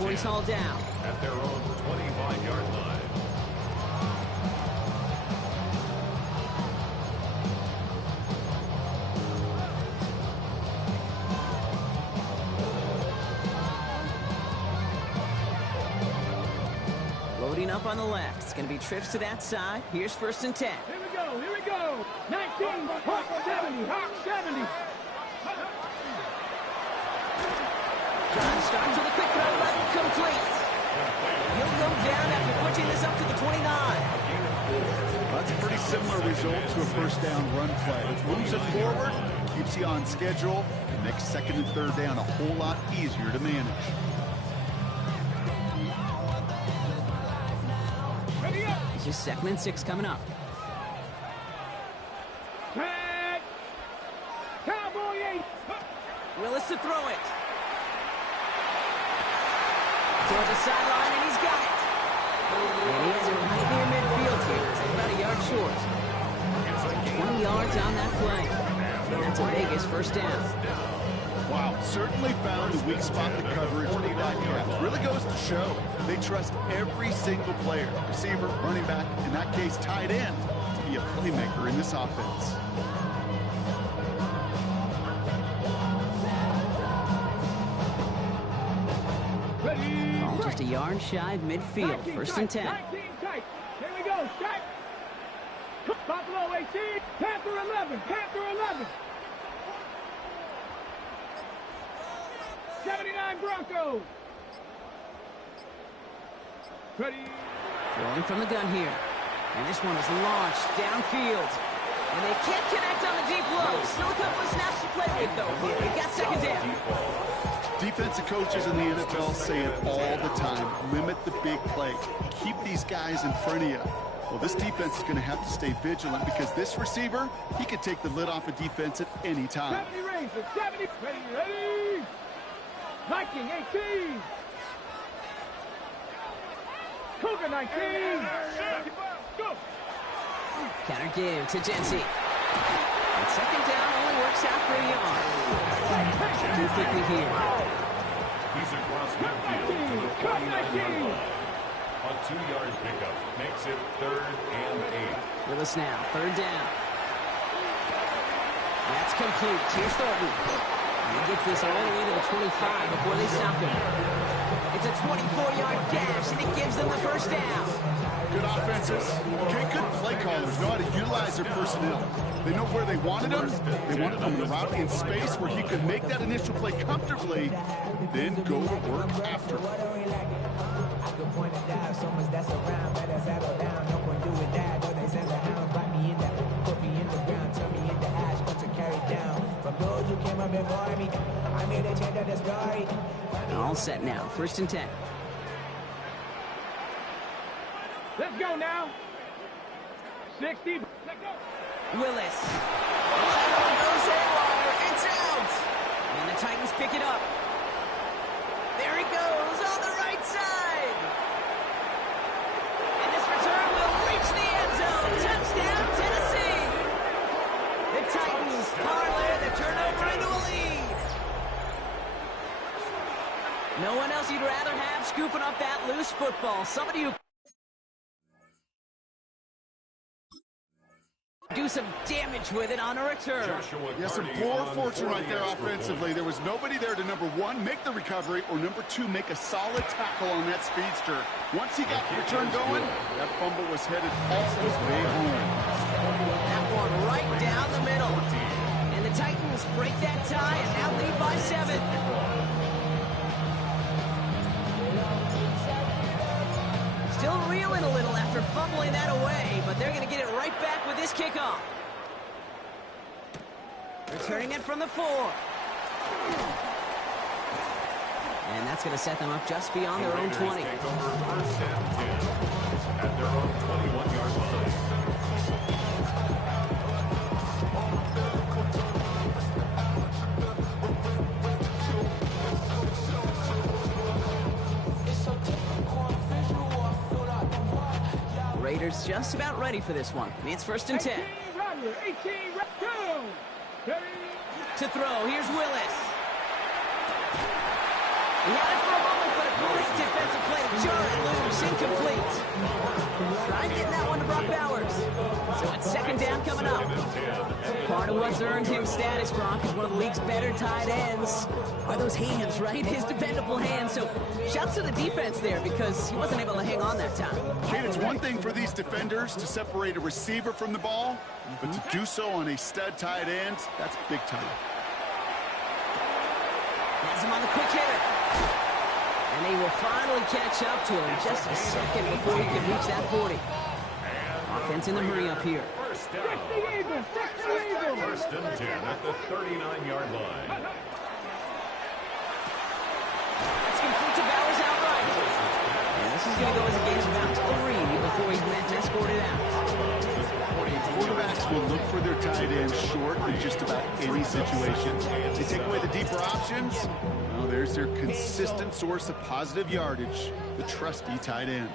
before he's hauled down. At their own 25-yard line. Loading up on the left. It's going to be trips to that side. Here's 1st and 10. Here we go. 19, Hawk 70, Hawk 70. Drive start to the quick throw left, complete. He'll go down after pushing this up to the 29. That's a pretty similar result to a first down run play. It moves it forward, keeps you on schedule, and makes 2nd and 3rd down a whole lot easier to manage. It's just 2nd and 6 coming up. Cowboy 8. Willis to throw it. Toward the sideline, and he's got it. And he has it right near midfield here. It's about a yard short. 20 yards on that play. And that's a Vegas 1st down. Wow, certainly found the weak spot in the coverage of that gap. Really goes to show they trust every single player, receiver, running back, in that case tight end, to be a playmaker in this offense. Ball just a yard shy of midfield. 1st and 10. 19 tight. Here we go. Strike. Buffalo 18. Panther 11. Panther 11. 79 Broncos. Ready. Throwing from the gun here. And this one is launched downfield. And they can't connect on the deep low. Still a couple of snaps to play with, though. They've got 2nd down. Defensive coaches in the NFL say it all the time. Limit the big play. Keep these guys in front of you. Well, this defense is going to have to stay vigilant because this receiver, he could take the lid off a defense at any time. 70 Rangers. 70. Ready. Viking 18. Cougar 19. Go. Counter give to Jency. And 2nd down only works out for a yard. Too quickly here. He's across midfield to the 49-yard line. A 2-yard pickup makes it 3rd and 8. Willis now, 3rd down. That's complete. Here's Thornton. He gets this all the way to the 25 before they stop him. It's a 24-yard dash, and it gives them the 1st down. Good offenses. Okay, good play callers know how to utilize their personnel. They know where they wanted them. They wanted them in a route in space where he could make that initial play comfortably, then go to work after. All set now. 1st and 10. Let's go now. 60. Let's go. Willis. Lateral goes haywire. It's out. And the Titans pick it up. There he goes on the right side. And this return will reach the end zone. Touchdown, Tennessee. The Titans parlay the turnover into a lead. No one else you'd rather have scooping up that loose football. Somebody who do some damage with it on a return. Yeah, some poor fortune right there offensively. There was nobody there to, number 1, make the recovery, or number 2, make a solid tackle on that speedster. Once he got the return going, that fumble was headed all his way home. That one right down the middle. And the Titans break that tie and now lead by 7. Still reeling a little after fumbling that away, but they're going to get it right back with this kickoff. Returning it from the 4. And that's going to set them up just beyond their own 20. Take over 1st and 10 at their own 21-yard line. Raiders just about ready for this one. It's 1st and 10. 18 go. To throw, here's Willis. He had it for a moment, but a Great defensive play to jar it loose. Incomplete. Trying getting that one to Brock Bowers. So it's second down coming up. Part of what's earned him status, Brock, is one of the league's better tight ends. Are those hands, right? His dependable hands. So shouts to the defense there because he wasn't able to hang on that time. Kate, it's one thing for these defenders to separate a receiver from the ball, but to do so on a stud tight end, that's big time. Has him on the quick hitter. And they will finally catch up to him just a second before he can reach that 40. Offense in the hurry up here. First down. First and 10 at the 39-yard line. That's complete to Bowers outright. And this is going to go as a gain of about 3 before he's met and escorted out. Quarterbacks will look for their tight end short in just about any situation. They take away the deeper options. Well, there's their consistent source of positive yardage, the trusty tight end.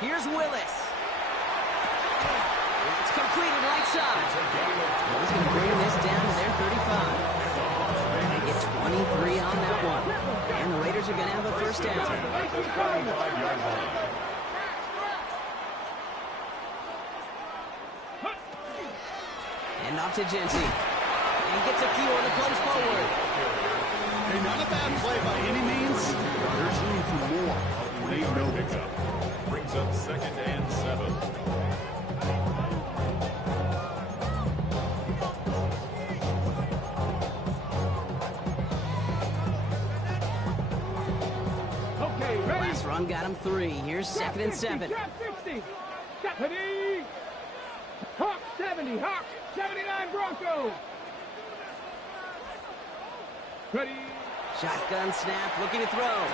Here's Willis. It's completed right side. He's going to bring this down to their 35. They get 23 on that one. And the Raiders are going to have a first down. And off to Genty. And he gets a few on the plunge forward. Hey, not a bad play by any means. There's room for more. They know it. Brings up second and 7. Okay, ready? Last run got him 3. Here's second and 7. Shot 60. Shot ready. Hawk 70. Hawk 79 Broncos. Ready. Shotgun snap, looking to throw.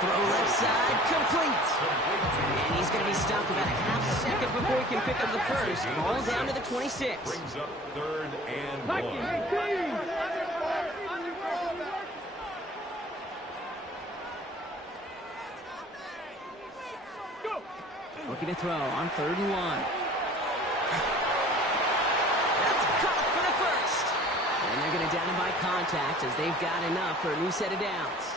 Throw left side, complete. And he's going to be stopped about a half second before he can pick up the first. Ball down to the 26. Brings up third and 1. Mikey, 18. Go. Looking to throw on 3rd and 1. That's caught for the first. And they're going to down him by contact as they've got enough for a new set of downs.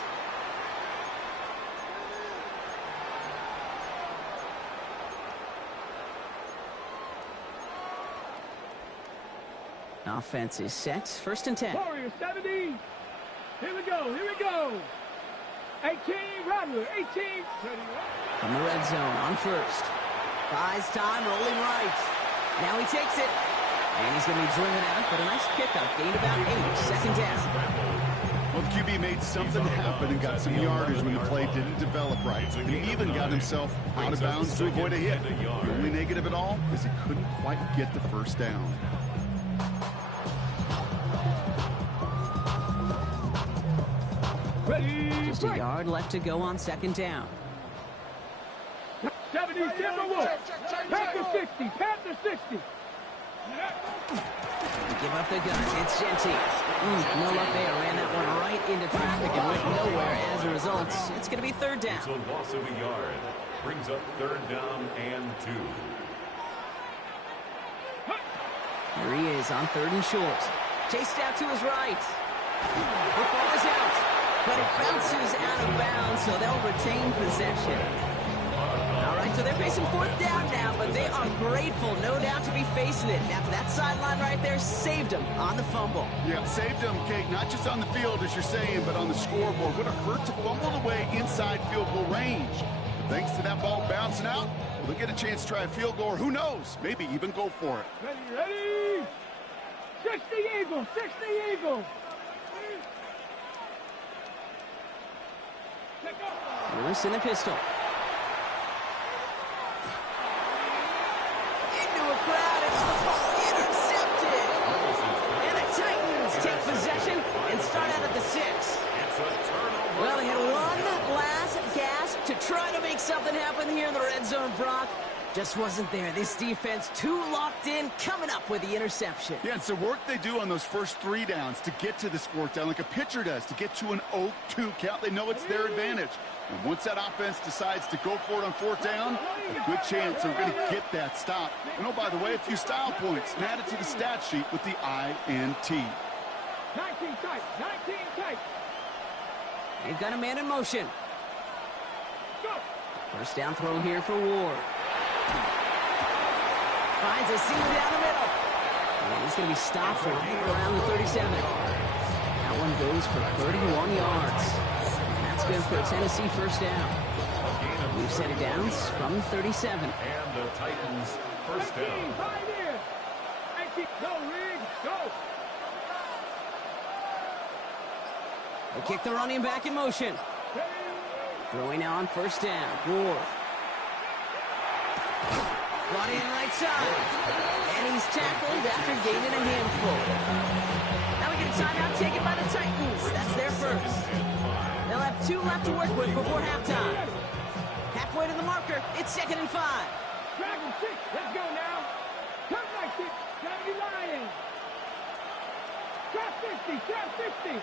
Offense is set. 1st and 10. Warriors 70. Here we go. Here we go. 18. Rattler. 18. From the red zone on 1st. Buys time, rolling right. Now he takes it. And he's going to be driven out, but a nice pickup. Gained about 8. Second down. Well, the QB made something happen and got some yardage when the play didn't develop right. And he even got himself out of bounds to avoid a hit. The only negative at all is he couldn't quite get the first down. Ready. Just a yard left to go on 2nd down. 70. Timberwolves. Panther 60. Panther 60. Give up the gun. It's Genty. No luck there. Ran that one right into traffic and went nowhere as a result. It's going to be 3rd down. It's a loss of a yard. Brings up 3rd down and 2. Here he is on 3rd and short. Chased out to his right. Football is out, but it bounces out of bounds, so they'll retain possession. All right, so they're facing 4th down now, but they are grateful, no doubt, to be facing it. After that sideline right there saved them on the fumble. Yeah, saved them, Kate, not just on the field, as you're saying, but on the scoreboard. Would have hurt to fumble away inside field goal range. But thanks to that ball bouncing out, they'll get a chance to try a field goal, or who knows, maybe even go for it. Ready. 60 Eagles. 60 Eagles. Willis in the pistol. Into a crowd, it's the ball intercepted. And the Titans take possession and start out at the 6. Well, they had one last gasp to try to make something happen here in the red zone, Brock. Just wasn't there. This defense too locked in, coming up with the interception. Yeah, it's the work they do on those first 3 downs to get to this 4th down, like a pitcher does, to get to an 0-2 count. They know it's their advantage. And once that offense decides to go for it on 4th down, a good chance they're going to get that stop. And oh, by the way, a few style points and add it to the stat sheet with the INT. 19 tight. 19 tight. They've got a man in motion. Go. First down throw here for Ward. Finds a seam down the middle. And he's going to be stopped right around the 37. That one goes for 31 yards. And that's good for a Tennessee first down. We've set it down from 37. And the Titans first down. Right here. 18. Go, Riggs. Go. They kick the running back in motion. Throwing now on first down. Ward. Brought in right side. And he's tackled after gaining a handful. Now we get a timeout taken by the Titans. That's their first. They'll have 2 left to work with before halftime. Halfway to the marker. It's 2nd and 5. Dragon 6. Let's go now. Turn right 6. 79. Trap 50. Trap 50.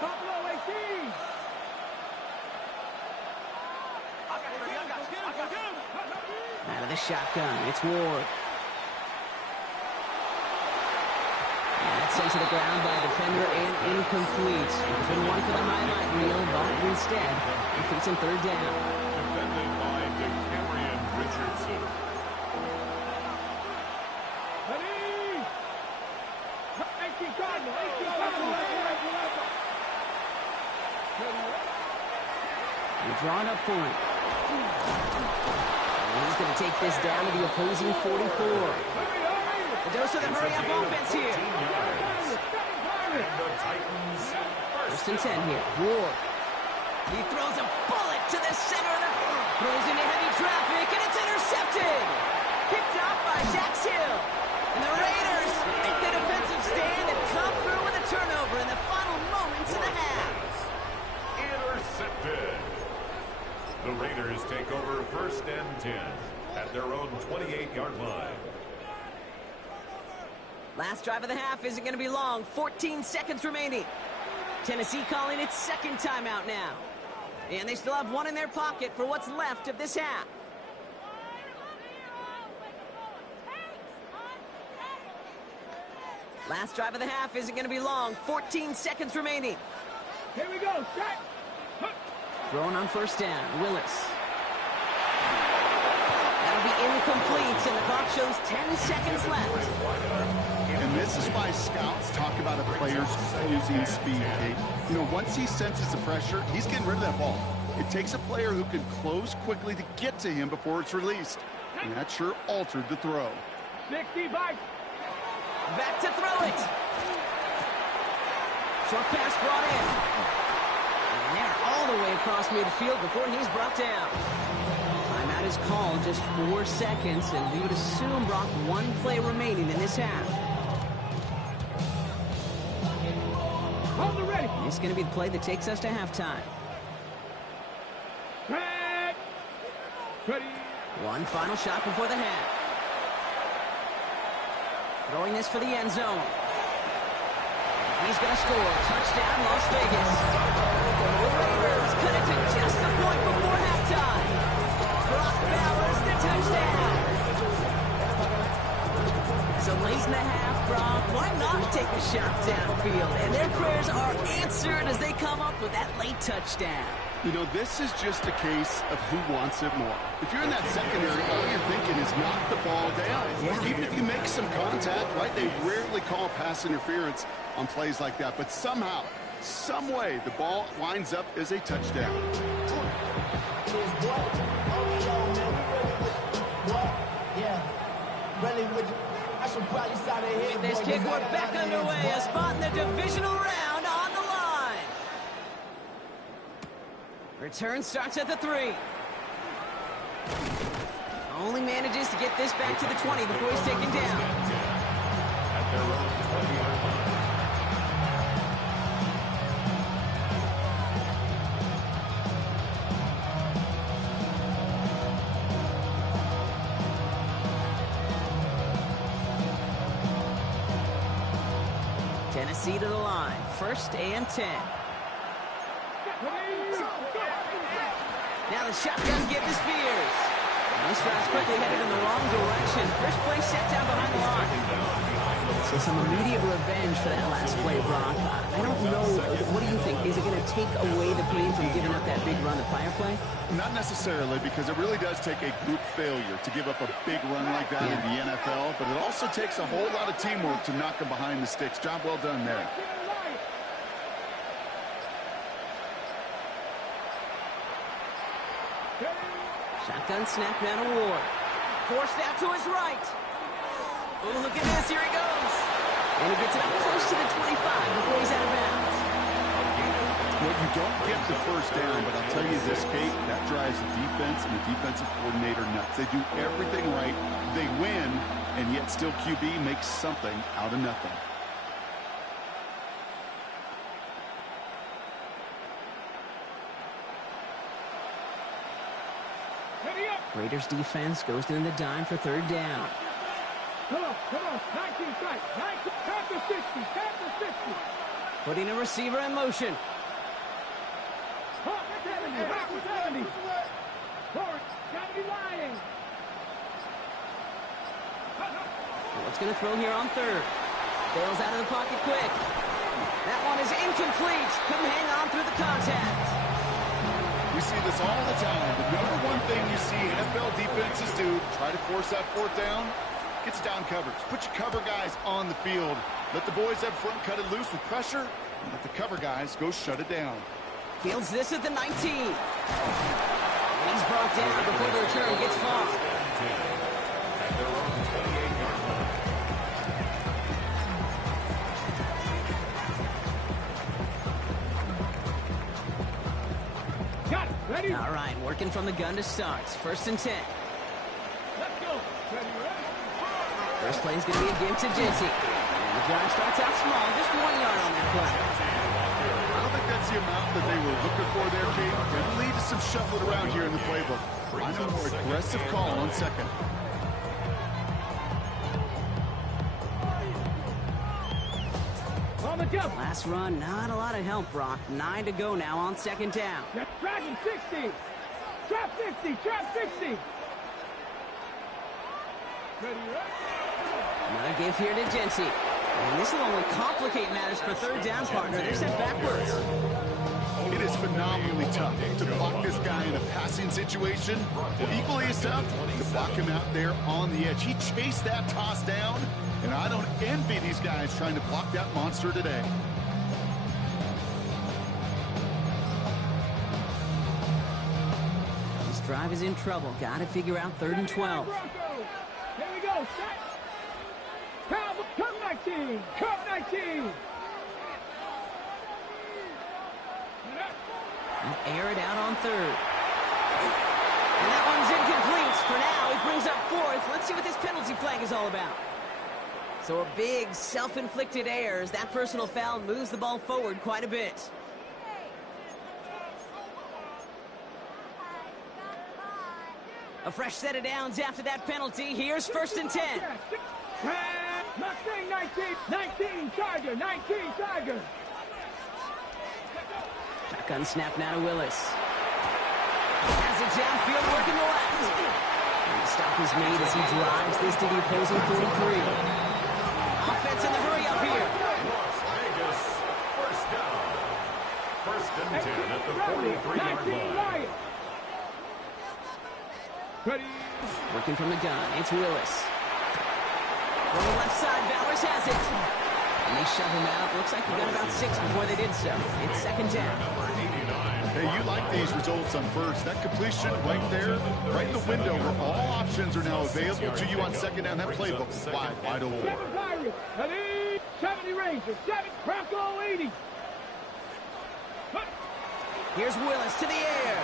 Buffalo 18. Out of the shotgun, it's Ward. And that's sent to the ground by a defender and incomplete. Been one for the highlight reel, but instead, it's in 3rd down. Defended by DeCamerion Richardson. Ready. 18 Cardinal. 18 Cardinal. They're drawing up for him. And he's going to take this down to the opposing 44. The dose of the hurry-up offense here. The Titans First and 10 here. Ward. He throws a bullet to the center of the... Throws into heavy traffic, and it's intercepted. Picked off by Dax Hill. And the Raiders make the defensive stand and come through with a turnover in the final moments of the half. intercepted. The Raiders take over 1st and 10 at their own 28-yard line. Last drive of the half isn't going to be long. 14 seconds remaining. Tennessee calling its 2nd timeout now. And they still have 1 in their pocket for what's left of this half. Last drive of the half isn't going to be long. 14 seconds remaining. Here we go. Set. Throwing on first down. Willis. That'll be incomplete, and the clock shows 10 seconds left. And this is why scouts talk about a player's closing speed, Kate. You know, once he senses the pressure, he's getting rid of that ball. It takes a player who can close quickly to get to him before it's released. And that sure altered the throw. 60 by. Back to throw it. Short pass brought in. And they're all the way across midfield before he's brought down. Timeout is called, just 4 seconds, and we would assume, Brock, 1 play remaining in this half. Hold the ready. This is going to be the play that takes us to halftime. Set. Ready. 1 final shot before the half. Throwing this for the end zone. He's going to score. Touchdown, Las Vegas. The Raiders cut it to just a point before halftime. Brock Bowers, the touchdown. So late in the half, Brock, why not take a shot downfield? And their prayers are answered as they come up with that late touchdown. You know, this is just a case of who wants it more. If you're in that secondary, all you're thinking is knock the ball down. Yeah. Even if you make some contact, right, they rarely call pass interference on plays like that. But somehow, some way, the ball winds up as a touchdown. This kick, we're back underway. A spot in the divisional round on the line. Return starts at the 3. Only manages to get this back to the 20 before he's taken down. At their own 20-yard line. Tennessee to the line. 1st and 10. Now the shotgun give to Spears. This drive's quickly headed in the wrong direction. First play set down behind the line. So some immediate revenge for that last play, Brock. I don't know. What do you think? Is it going to take away the pain from giving up that big run the prior play? Not necessarily, because it really does take a group failure to give up a big run like that in the NFL, but it also takes a whole lot of teamwork to knock them behind the sticks. Job well done there. Shotgun snap down to Ward. Forced out to his right. Oh, look at this. Here he goes. And he gets it up close to the 25 before he's out of bounds. Well, you don't get the first down, but I'll tell you this, Kate, that drives the defense and the defensive coordinator nuts. They do everything right. They win, and yet still QB makes something out of nothing. Raiders defense goes in the dime for third down. Come on, 19 strikes, 19, tap to 60, tap to 60. Putting a receiver in motion. 70. Forward, gotta be lying. What's going to throw here on third? Bails out of the pocket quick. That one is incomplete. Couldn't hang on through the contact. We see this all the time. The number one thing you see NFL defenses do, try to force that fourth down, gets down coverage. Put your cover guys on the field. Let the boys up front cut it loose with pressure, and let the cover guys go shut it down. Fields this at the 19. He's brought down before the return gets far. Got it, ready? All right, working from the gun to start. First and 10. Let's go. Ready, ready. First play is going to be a give to Jinty. The drive starts out small, just 1 yard on that play. I don't think that's the amount that they were looking for there, Kate. Going to lead to some shuffling around here in the playbook. Find a more aggressive call on second. On the jump. Last run, not a lot of help, Brock. 9 to go now on second down. Dragon 60. Trap 50. Trap 60. Ready, ready. Another give here to Jinty. And this will only complicate matters for third down, partner. They're set backwards. It is phenomenally tough to block this guy in a passing situation. Equally as tough to block him out there on the edge. He chased that toss down, and I don't envy these guys trying to block that monster today. This drive is in trouble. Got to figure out third and 12. Here we go. Set. Come 19. Come 19. Air it out on third. And that one's incomplete. For now, he brings up fourth. Let's see what this penalty flag is all about. So a big self-inflicted error as that personal foul moves the ball forward quite a bit. A fresh set of downs after that penalty. Here's first and 10. Mustang 19. 19 Charger. 19 Charger. Shotgun snap now to Willis. Has it downfield, working the left. And the stop is made as he drives this to the opposing 43. Offense in the hurry up here. Las Vegas, first down. First and 10 at the 43-yard line. Ready. Working from the gun, it's Willis. On the left side, Bowers has it. And they shove him out. Looks like he got about 6 before they did so. It's second down. Hey, you like these results on first. That completion right there, right in the window where all options are now available to you on second down. That playbook is wide open. 7 Pirates. Ready. 70 Rangers. 7 Bronco 80. Here's Willis to the air.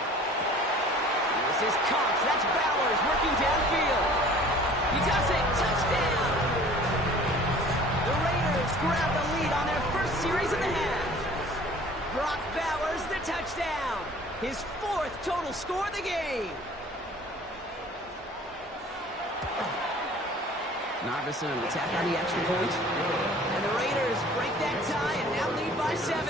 This is Cox. That's Bowers working downfield. He does it. Touchdown. The Raiders grab the lead on their first series in the half. Brock Bowers, the touchdown. His 4th total score of the game. Narveson attack on the extra point. And the Raiders break that tie and now lead by 7.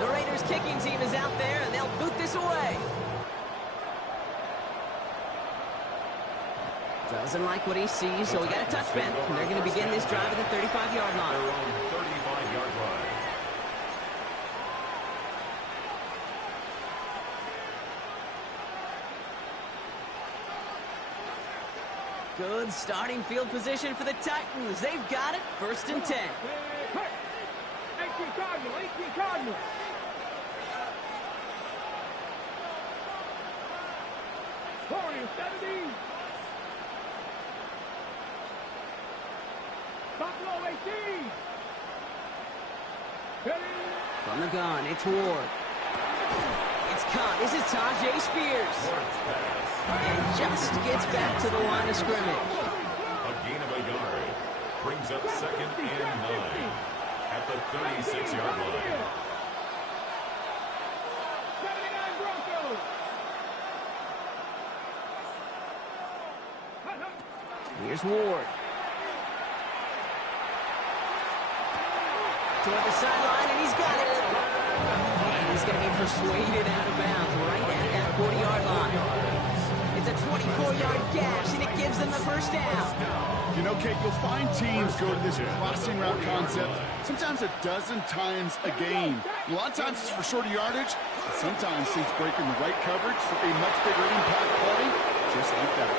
The Raiders kicking team is out there and they'll boot this away. Doesn't like what he sees, so he got a touchback. And they're going to begin this drive at the 35-yard line. Their own 35-yard line. Good starting field position for the Titans. They've got it. 1st and 10. 18 Cardinal, 18 Cardinal. Warriors 70. Buffalo 18. From the gun, it's Ward. It's caught. This is Tajay Spears. And just gets back to the line of scrimmage. A gain of a yard. Brings up 2nd and 9 at the 36-yard line. 79 Broncos. Here's Ward. Toward the sideline, and he's got it. And he's going to be persuaded out of bounds right at that 40-yard line. It's a 24-yard gash, and it gives them the 1st down. You know, Kate, you'll find teams go to this crossing route concept sometimes a dozen times a game. A lot of times it's for shorter yardage, but sometimes teams break in the right coverage for a much bigger impact play, just like that.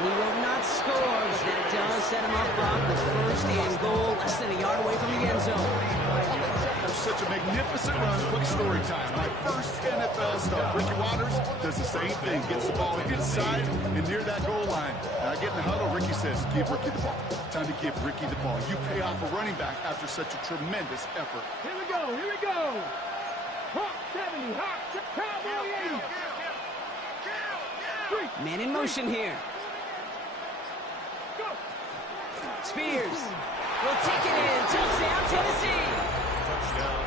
He will not score, but that does set him up, Brock, with 1st and goal, less than a yard away from the end zone. That's such a magnificent run. Quick story time. My first NFL start. Ricky Waters does the same thing. Gets the ball inside and near that goal line. Now get in the huddle. Ricky says, give Ricky the ball. Time to give Ricky the ball. You pay off a running back after such a tremendous effort. Here we go, here we go. Hawk 70, Hawk, Cowboy 80. Man in motion here. Go. Spears will take it in. Touchdown, Tennessee.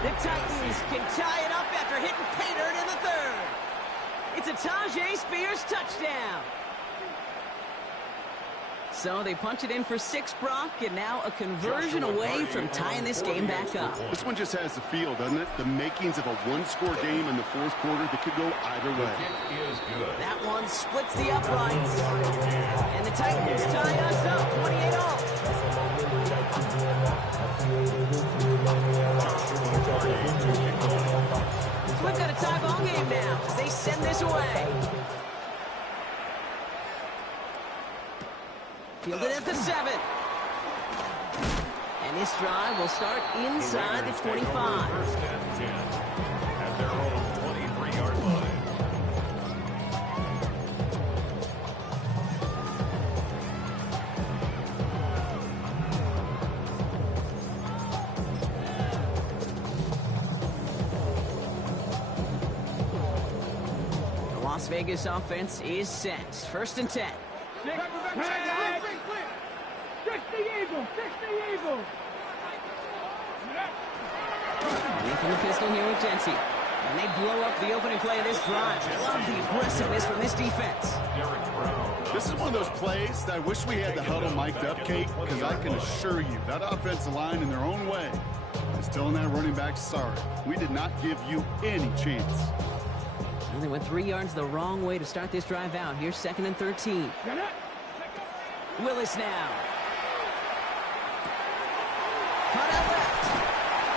The Titans can tie it up after hitting pay dirt in the 3rd. It's a Tajay Spears touchdown. So they punch it in for 6, Brock, and now a conversion away from tying this game back up. This one just has the feel, doesn't it? The makings of a one-score game in the 4th quarter that could go either way. It is good. That one splits the uprights. And the Titans tie us up 28-all. So we've got a tie ball game now as they send this away. Fielded at the 7. And this drive will start inside the 25. 1st and 10 at their own 23-yard line. The Las Vegas offense is set. 1st and 10. Fix the Eagles, fix the Eagles. In from the pistol here with Jency. And they blow up the opening play of this drive. Love the aggressiveness from this defense. This is one of those plays that I wish we had the huddle mic'd up, Kate, because I can assure you that offensive line in their own way is telling that running back, sorry, we did not give you any chance. And they went 3 yards the wrong way to start this drive out. Here's 2nd and 13. Willis now. Cut out left.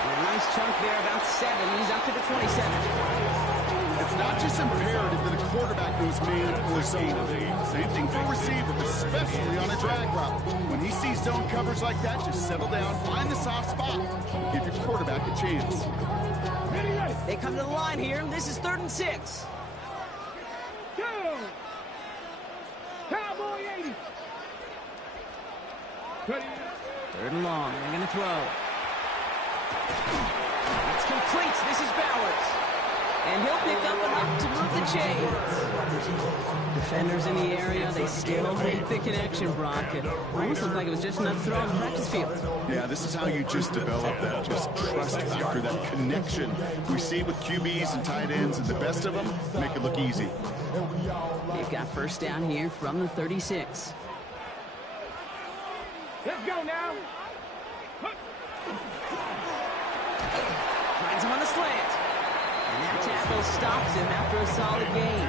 And a nice chunk there, about 7. He's up to the 27. It's not just imperative that a quarterback knows man or zone. Same thing for a receiver, especially on a drag route. When he sees zone coverage like that, just settle down, find the soft spot, and give your quarterback a chance. They come to the line here. This is 3rd and 6. Go. Cowboy 80. 3rd and long. They're going to throw. It's complete. This is Bowers. And he'll pick up enough to move the chains. Defenders in the area, they still make the connection, Brock. It almost looked like it was just enough throw on the practice field. Yeah, this is how you just develop that just trust factor, that connection we see with QBs and tight ends, and the best of them make it look easy. They've got 1st down here from the 36. Let's go now. Finds him on the slant. And that tackle stops him after a solid gain.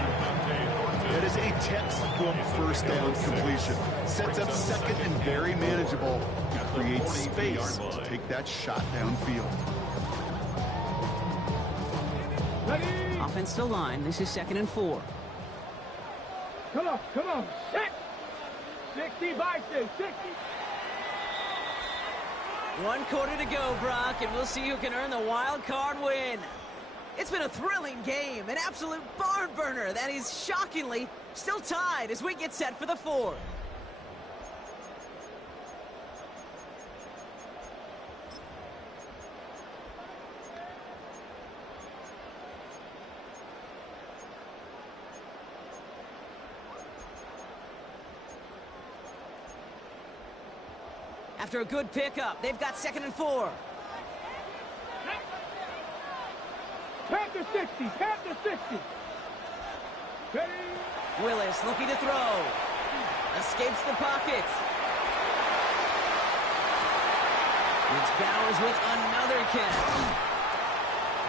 That is a textbook first down completion. Sets up second and very manageable. It creates space to take that shot downfield. Offensive line, this is 2nd and 4. Come on, come on. 60 by 60. 1 quarter to go, Brock, and we'll see who can earn the wild card win. It's been a thrilling game, an absolute barn burner that is shockingly still tied as we get set for the 4th. After a good pickup, they've got 2nd and 4. Panther 60, Panther 60. Ready? Willis looking to throw. Escapes the pocket. It's Bowers with another catch.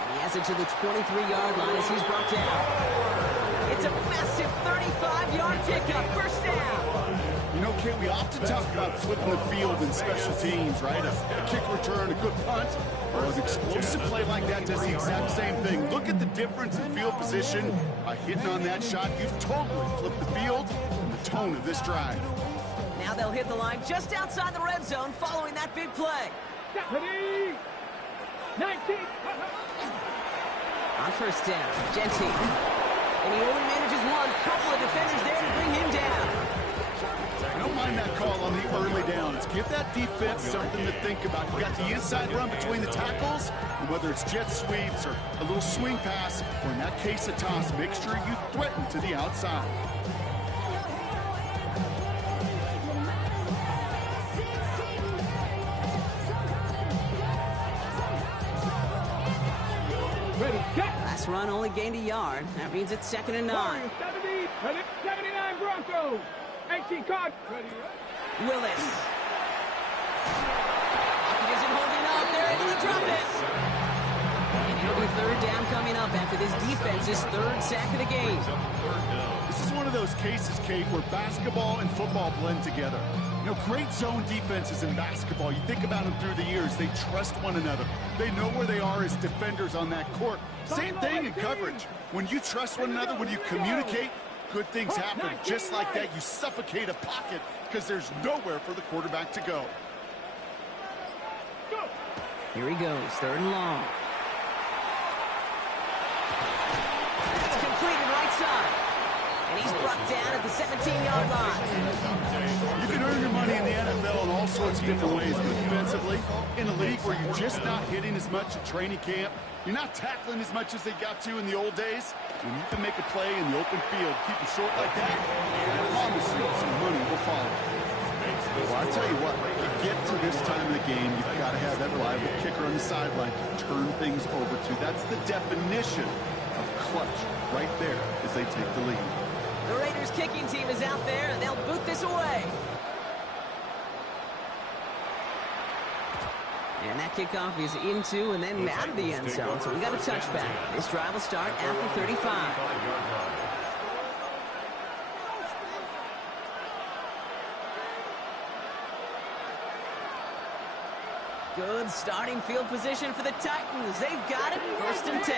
And he has it to the 23-yard line as he's brought down. It's a massive 35-yard pickup, first down. You know, Kate, we often talk about flipping the field in special teams, right? A kick return, a good punt. Well, an explosive play like that does the exact same thing. Look at the difference in field position. By hitting on that shot, you've totally flipped the field and the tone of this drive. Now they'll hit the line just outside the red zone following that big play. Ready? 19. On first down, Gentile. And he only manages one. Couple of defenders there to bring him down. I don't mind that call on the early downs. Give that defense something to think about. You got the inside run between the tackles, and whether it's jet sweeps or a little swing pass, or in that case a toss, make sure you threaten to the outside. Ready, check. Last run only gained a yard. That means it's 2nd and 9. 79 Broncos. 18 card. Willis. Pocket isn't holding up. They're able to drop it. And it'll be 3rd down coming up after this defense's 3rd sack of the game. This is one of those cases, Kate, where basketball and football blend together. You know, great zone defenses in basketball, you think about them through the years, they trust one another. They know where they are as defenders on that court. Same thing in coverage. When you trust one another, when you communicate, good things happen. Just like that, you suffocate a pocket because there's nowhere for the quarterback to go. Here he goes, 3rd and long. It's completed right side. And he's brought down at the 17-yard line. You can earn your money in the NFL in all sorts of different ways, but defensively, in a league where you're just not hitting as much at training camp, you're not tackling as much as they got to in the old days, when you can make a play in the open field, keep it short like that, I promise you some money will follow. Well, I tell you what, you get to this time of the game, you've got to have that reliable kicker on the sideline to turn things over to. That's the definition of clutch right there as they take the lead. The Raiders kicking team is out there, and they'll boot this away. And that kickoff is into and then out of the end zone, so we got a touchback. This drive will start at the 35. Good starting field position for the Titans. They've got it, 1st and 10.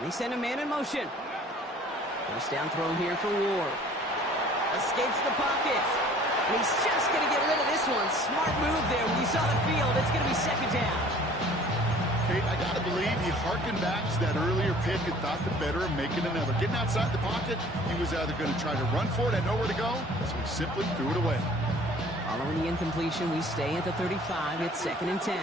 They send a man in motion. First down throw here for Ward. Escapes the pocket. And he's just going to get rid of this one. Smart move there. When you saw the field, it's going to be 2nd down. Kate, I got to believe he harkened back to that earlier pick and thought the better of making another. Getting outside the pocket, he was either going to try to run for it, had nowhere to go, so he simply threw it away. Following the incompletion, we stay at the 35. It's 2nd and 10.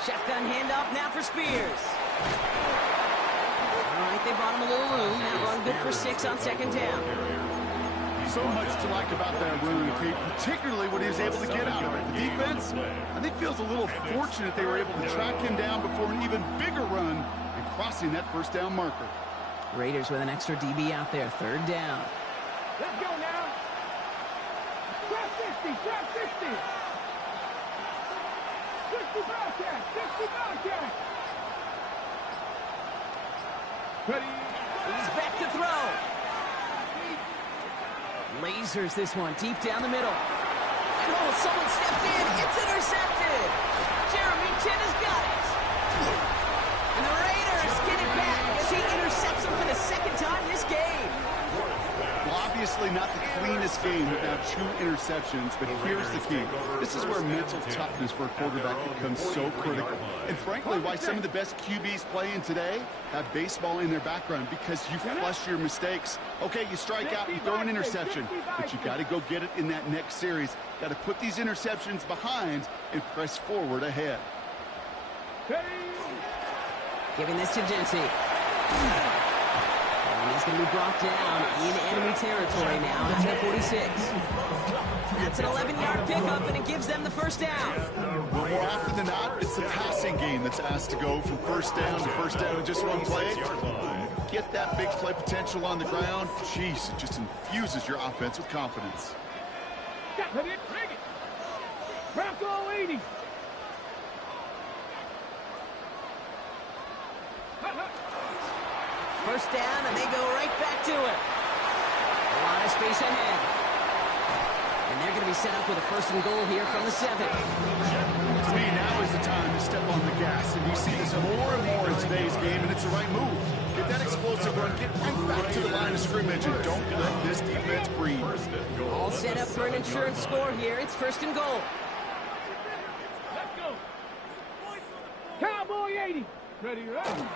Shotgun handoff now for Spears. All right, they brought him a little room. That run good for 6 on 2nd down. So much to like about that run, Kate, particularly what he was able to get out of it. The defense, I think, feels a little fortunate they were able to track him down before an even bigger run and crossing that 1st down marker. Raiders with an extra DB out there, 3rd down. Let's go now. Trap 50, trap 50. 60 Bobcat, 60 Bobcat. Ready. He's back to throw. Lasers this one deep down the middle. And oh, someone stepped in. It's intercepted. Jeremy Chin has got it. And the Raiders get it back as he intercepts him for the second time this game. Well, obviously not the cleanest game with now 2 interceptions, but here's the key. This is where mental toughness for a quarterback becomes so critical. And frankly, why some of the best QBs playing today have baseball in their background, because you flush your mistakes. Okay, you strike out, you throw an interception, but you got to go get it in that next series. Got to put these interceptions behind and press forward ahead. Giving this to Genty. And he's going to be brought down in enemy territory now at the 46. That's an 11-yard pickup, and it gives them the first down. Well, more often than not, it's the passing game that's asked to go from first down to first down in just one play. Get that big play potential on the ground. Jeez, it just infuses your offense with confidence. Wraps all 80. First down, and they go right back to it. A lot of space ahead. And they're going to be set up with a first and goal here from the 7. To me, now is the time to step on the gas, and you see this more and more in today's game, and it's the right move. Get that explosive run, get right back to the line of scrimmage, and don't let this defense breathe. All set up for an insurance score here. It's first and goal. Let's go. Cowboy 80. Ready, ready.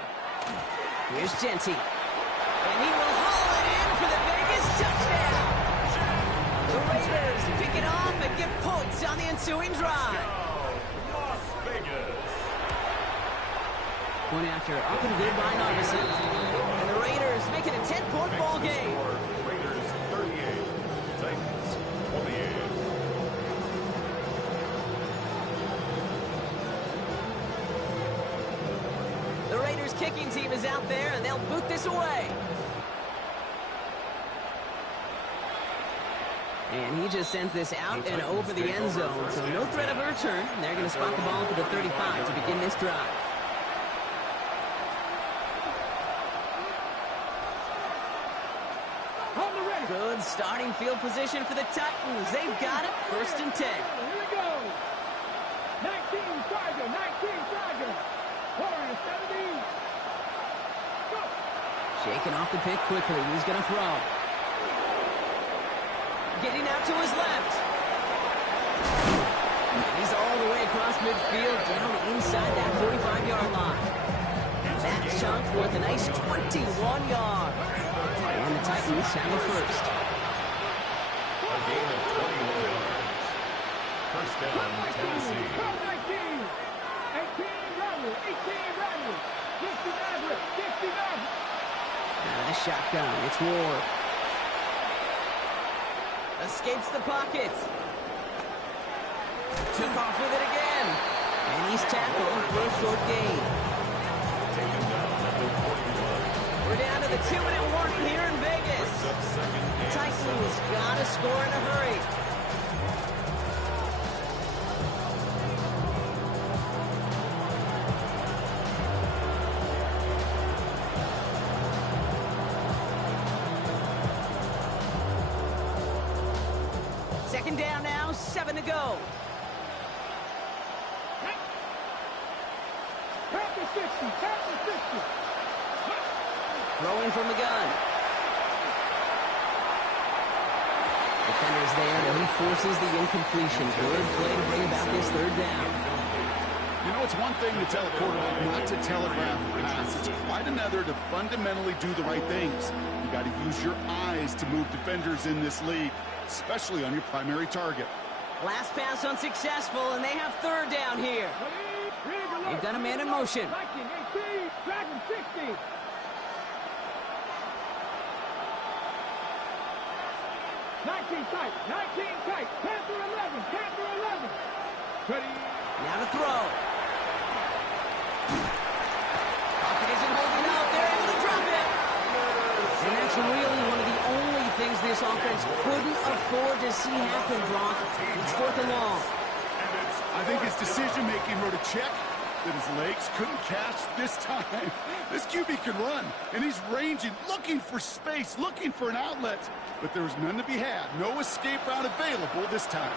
Here's Genty. And he will haul it in for the Vegas touchdown. The Raiders pick it off and get points on the ensuing drive. Las Vegas. Point after up and good by Narvison. And the Raiders make it a 10-point ball game. Raiders 38, Titans 28. The Raiders kicking team is out there, and they'll boot this away. And he just sends this out and over the end zone, so no threat of a return. They're going to spot the ball to the 35 to begin this drive. Good starting field position for the Titans. They've got it. First and 10. Here we go. 19 Tiger, 19 Tiger. Warriors 17. Go. Shaking off the pick quickly. He's going to throw. Getting out to his left. He's all the way across midfield, down inside that 45-yard line. That chunk with a nice 21 yards. And the Titans have a first. A gain of 21 yards. First down, Tennessee. 19. 18 Rattler, 18 Rattler. 60 Maverick, 60 Maverick. Out of the shotgun, it's Ward. Escapes the pocket. Took off with it again. And he's tackled for a short gain. Taken down at the 41. We're down to the 2-minute warning here in Vegas. Titans got to score in a hurry. Second down now, 7 to go. Tap the 60, tap the 60. Throwing from the gun. Defender's there, and he forces the incompletion. Good play to bring about this third down. You know, it's one thing to tell a quarterback not to telegraph a pass. It's quite another to fundamentally do the right things. You got to use your eyes to move defenders in this league, especially on your primary target. Last pass unsuccessful, and they have third down here. They've got a man in motion. Viking 18, Dragon 60. Tight, 19 tight, Panther 11, Panther 11. Ready. Now to throw. Pocket isn't holding up. They're able to drop it. And that's really one of the only things the this offense couldn't afford to see happen, Brock. It's 4th and long. I think his decision-making wrote a check that his legs couldn't catch this time. This QB can run, and he's ranging, looking for space, looking for an outlet. But there was none to be had. No escape route available this time.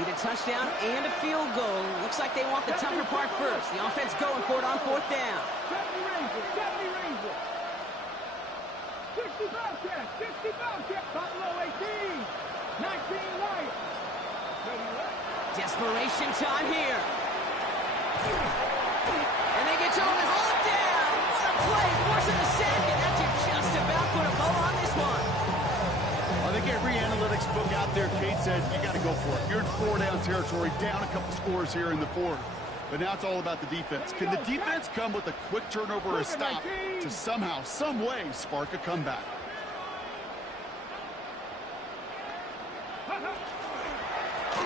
Need a touchdown and a field goal. Looks like they want the tougher part first. The offense going for it on 4th down. 70 Rangers, 70 Rangers. 60 Bobcats, 60 Bobcats. Buffalo 18, 19 Lions. Desperation time here. And they get to him and haul it down. What a play, forcing the sack, and that should just about put a bow on this one. I think every analytics book out there, Kate, says you got to go for it. You're in 4-down territory, down a couple scores here in the 4th. But now it's all about the defense. Can the defense come with a quick turnover or a stop to somehow, some way, spark a comeback?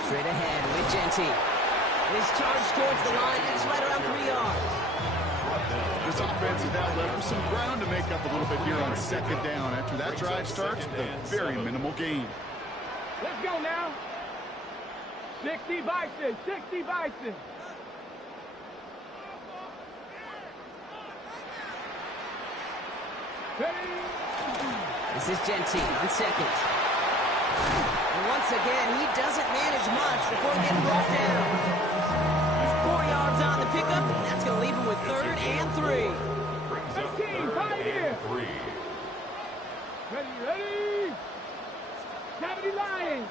Straight ahead with Genty. And he's charged towards the line. It's right around 3 yards. This offense is now left with some ground to make up a little bit here on 2nd down. After that drive starts with a very minimal gain. Let's go now. 60 Bison, 60 Bison. This is Genty on 2nd. And once again, he doesn't manage much before getting brought down. 4 yards on the pickup, and that's going to leave him with 3rd and 3. Brings up 3rd and 3. Ready. 70 Lions.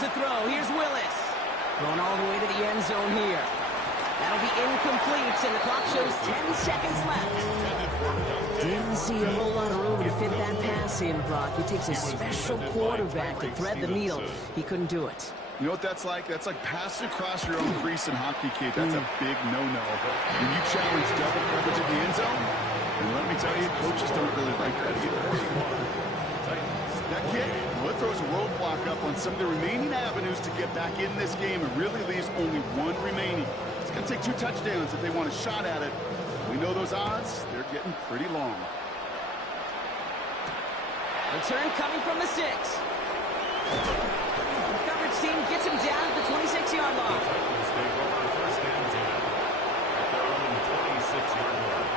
To throw, here's Willis. Going all the way to the end zone here. That'll be incomplete, and the clock shows 10 seconds left. Didn't see a whole lot of room to fit that pass in, Brock. It takes a special quarterback to thread the needle. He couldn't do it. You know what that's like? That's like passing across your own crease in hockey, kid. That's a big no-no. When you challenge double coverage in the end zone, and let me tell you, coaches don't really like that either. That kick, well, it throws a roadblock up on some of the remaining avenues to get back in this game and really leaves only one remaining. It's going to take 2 touchdowns if they want a shot at it. We know those odds, they're getting pretty long. Return coming from the 6.